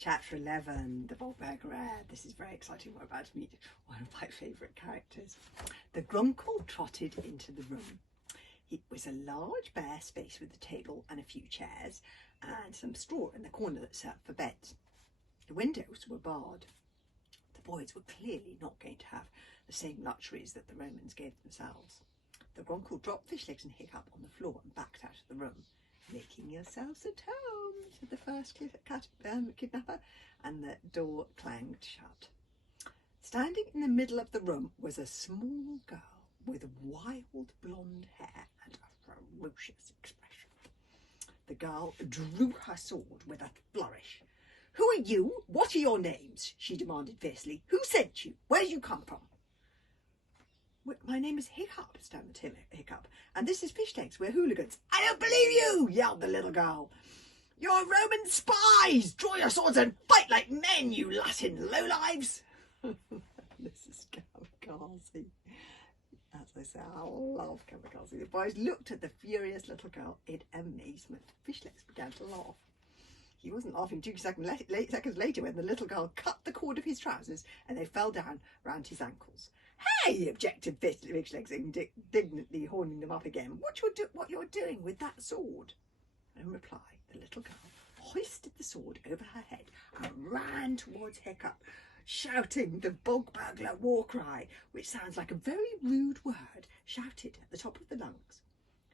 Chapter 11, The Bogberger. This is very exciting. We're about to meet one of my favourite characters. The Grunkle trotted into the room. It was a large bare space with a table and a few chairs and some straw in the corner that served for beds. The windows were barred. The boys were clearly not going to have the same luxuries that the Romans gave themselves. The Grunkle dropped Fishlegs and Hiccup on the floor and backed out of the room. "Making yourselves at home," said the first kidnapper, and the door clanged shut. Standing in the middle of the room was a small girl with wild blonde hair and a ferocious expression. The girl drew her sword with a flourish. "Who are you? What are your names?" she demanded fiercely. "Who sent you? Where did you come from?" "My name is Hiccup," stammered Hiccup, "and this is Fishlegs. We're hooligans." "I don't believe you!" yelled the little girl. "You're Roman spies! Draw your swords and fight like men, you Latin lowlives!" This is Kamikaze. As I say, I love Kamikaze. The boys looked at the furious little girl in amazement. Fishlegs began to laugh. He wasn't laughing 2 seconds later when the little girl cut the cord of his trousers and they fell down round his ankles. "Hey!" objected Fishlegs, indignantly horning them up again. What you're doing with that sword?" In reply, the little girl hoisted the sword over her head and ran towards Hiccup, shouting the bog burglar war cry, which sounds like a very rude word shouted at the top of the lungs.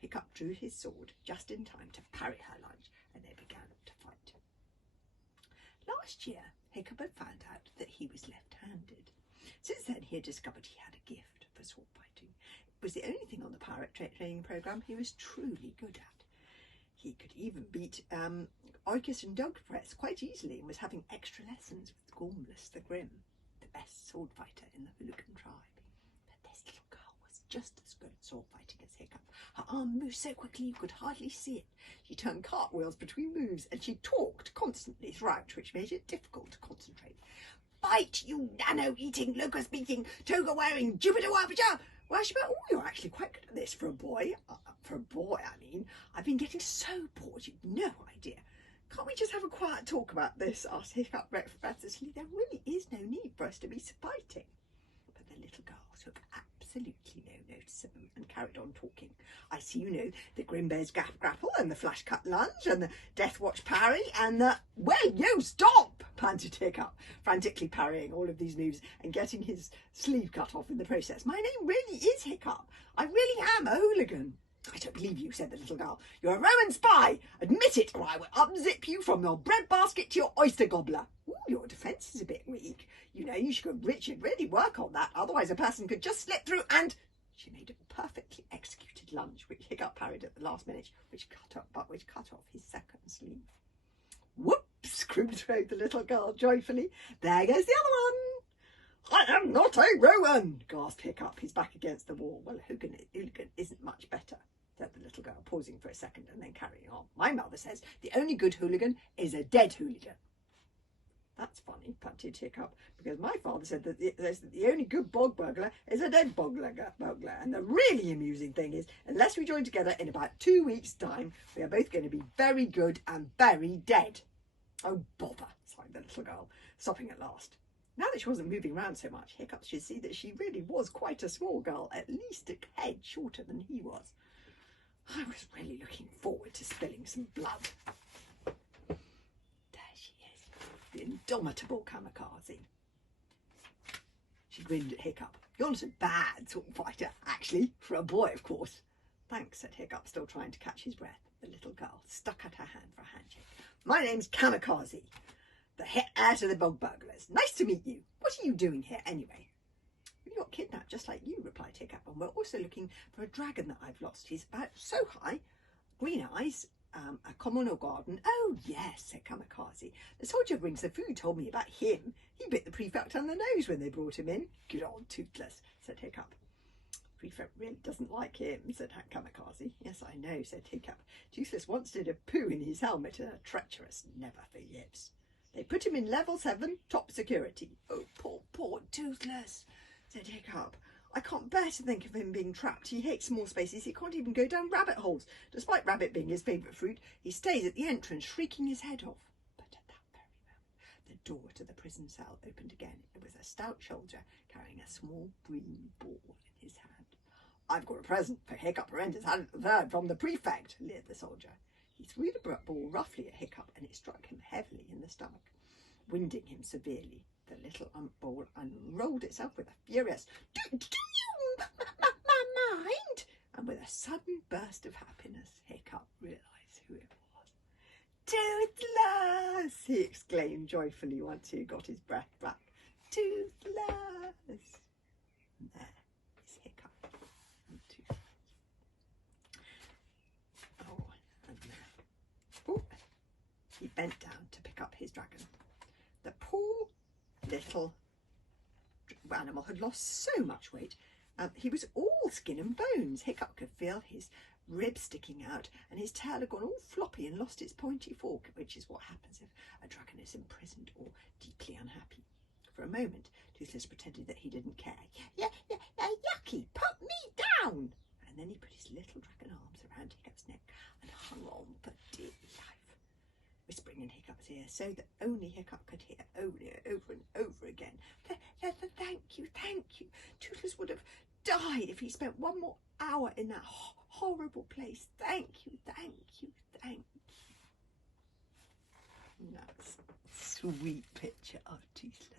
Hiccup drew his sword just in time to parry her lunge, and they began to fight. Last year, Hiccup had found out that he was left-handed. Since then, he had discovered he had a gift for sword fighting. It was the only thing on the pirate training programme he was truly good at. He could even beat Oikos and Dogpress quite easily and was having extra lessons with Gormless the Grim, the best sword fighter in the hooligan tribe. But this little girl was just as good at sword fighting as Hiccup. Her arm moved so quickly you could hardly see it. She turned cartwheels between moves and she talked constantly throughout, which made it difficult to concentrate. "Fight, you nano-eating, locust-speaking, toga-wearing, Jupiter-warpager!" "Well, you're actually quite good at this for a boy." For a boy, I mean. "I've been getting so bored, you've no idea." "Can't we just have a quiet talk about this?" asked Hiccup breathlessly. "There really is no need for us to be fighting." But the little girl took absolutely no notice of them and carried on talking. "I see you know the Grimbear's grapple and the flash cut lunge and the death watch parry and the—" "Well, you stop!" panted Hiccup, frantically parrying all of these moves and getting his sleeve cut off in the process. "My name really is Hiccup. I really am a hooligan." "I don't believe you," said the little girl. "You're a Roman spy. Admit it, or I will unzip you from your bread basket to your oyster gobbler." "Ooh, your defence is a bit weak. You know, you should really work on that. Otherwise a person could just slip through and—" She made a perfectly executed lunge, which Hiccup parried at the last minute, which cut off his second sleeve. "Whoops!" screamed the little girl joyfully. "There goes the other one." "I am not a Roman," gasped Hiccup, his back against the wall. "Well, a hooligan isn't much better," said the little girl, pausing for a second and then carrying on. "My mother says the only good hooligan is a dead hooligan." "That's funny," panted Hiccup, "because my father said that the only good bog burglar is a dead burglar. And the really amusing thing is, unless we join together in about 2 weeks' time, we are both going to be very good and very dead." "Oh, bother," sighed the little girl, stopping at last. Now that she wasn't moving around so much, Hiccup should see that she really was quite a small girl, at least a head shorter than he was. I was really looking forward to spilling some blood. There she is, the indomitable Kamikaze. She grinned at Hiccup. "You're not a bad sword fighter, actually, for a boy, of course." "Thanks," said Hiccup, still trying to catch his breath. The little girl stuck out her hand for a handshake. "My name's Kamikaze, the heir to the bog burglars. Nice to meet you. What are you doing here, anyway?" "We got kidnapped just like you," replied Hiccup, "and we're also looking for a dragon that I've lost. He's about so high, green eyes, a communal garden." "Oh, yes," said Kamikaze. "The soldier who brings the food told me about him. He bit the prefect on the nose when they brought him in." "Good old Toothless," said Hiccup. "Prefect really doesn't like him," said Kamikaze. "Yes, I know," said Hiccup. "Toothless once did a poo in his helmet and a treacherous never forgives. They put him in level 7, top security." "Oh, poor Toothless," said Hiccup. "I can't bear to think of him being trapped. He hates small spaces. He can't even go down rabbit holes. Despite rabbit being his favourite fruit, he stays at the entrance, shrieking his head off." But at that very moment, door to the prison cell opened again. It was a stout soldier carrying a small green ball in his hand. "I've got a present for Hiccup Horrendous Hand the Third from the prefect," leered the soldier. He threw the ball roughly at Hiccup, and it struck him heavily in the stomach, winding him severely. The little ball unrolled itself with a furious "Do you mind?" And with a sudden burst of happiness, Hiccup realised who it was. "Toothless!" he exclaimed joyfully once he had got his breath back. "Toothless!" And there is Hiccup and Toothless. Oh, and there. Oh, he bent down to pick up his dragon. The poor little animal had lost so much weight. He was all skin and bones. Hiccup could feel his ribs sticking out, and his tail had gone all floppy and lost its pointy fork, which is what happens if a dragon is imprisoned or deeply unhappy. For a moment, Toothless pretended that he didn't care. Yucky, put me down!" And then he put his little dragon arms around Hiccup's neck and hung on for dear life, whispering in Hiccup's ear so that only Hiccup could hear over and over again, "Thank you, thank you. Toothless would have died if he spent one more hour in that horrible place. Thank you, thank you, thank you." And that's a sweet picture of Toothless.